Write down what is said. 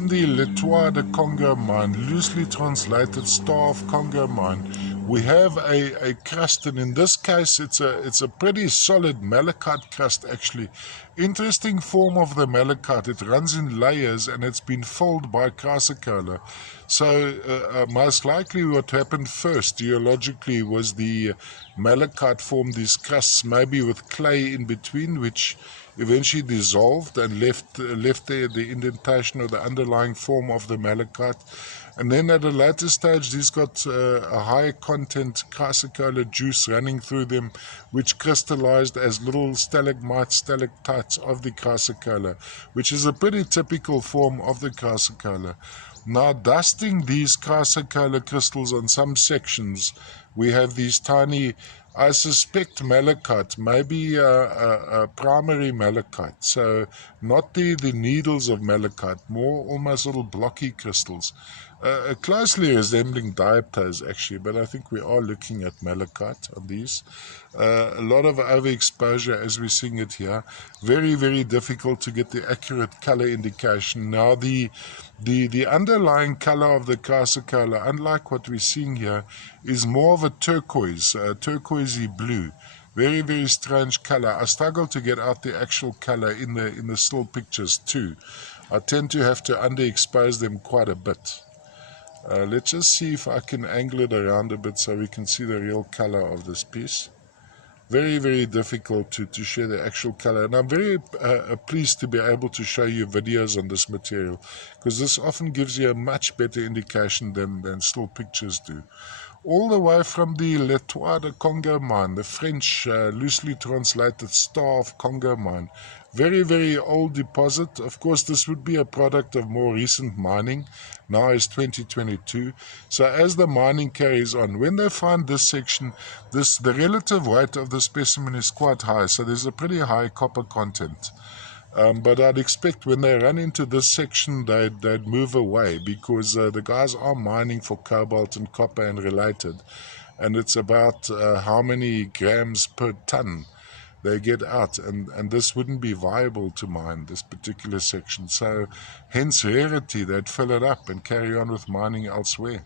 on the Letoile de Congo mine, loosely translated Star of Congo mine, we have a crust, and in this case it's a pretty solid malachite crust actually. Interesting form of the malachite, it runs in layers and it's been filled by chrysocolla. So most likely what happened first geologically was the malachite formed these crusts, maybe with clay in between, which eventually dissolved and left there the indentation or the underlying form of the malachite. And then at a later stage, these got a high content chrysocolla juice running through them, which crystallized as little stalagmites, stalactites of the chrysocolla, which is a pretty typical form of the chrysocolla. Now, dusting these chrysocolla crystals on some sections, we have these tiny, I suspect malachite, maybe a primary malachite, so not the needles of malachite, more almost little blocky crystals, closely resembling diaptase actually, but I think we are looking at malachite on these. A lot of overexposure as we're seeing it here. Very, very difficult to get the accurate color indication. Now the underlying color of the chrysocolla, unlike what we're seeing here, is more of a turquoise, turquoisey blue. Very, very strange color. I struggle to get out the actual color in the still pictures too. I tend to have to underexpose them quite a bit. Let's just see if I can angle it around a bit so we can see the real color of this piece. Very, very difficult to show the actual color, and I'm very pleased to be able to show you videos on this material, because this often gives you a much better indication than still pictures do. All the way from the Letoile de Congo mine, the French loosely translated Star of Congo mine. Very, very old deposit. Of course, this would be a product of more recent mining. Now is 2022. So as the mining carries on, when they find this section, the relative weight of the specimen is quite high. So there's a pretty high copper content. But I'd expect when they run into this section, they'd move away, because the guys are mining for cobalt and copper and related. And it's about how many grams per ton they get out, and this wouldn't be viable to mine, this particular section. So hence rarity, they'd fill it up and carry on with mining elsewhere.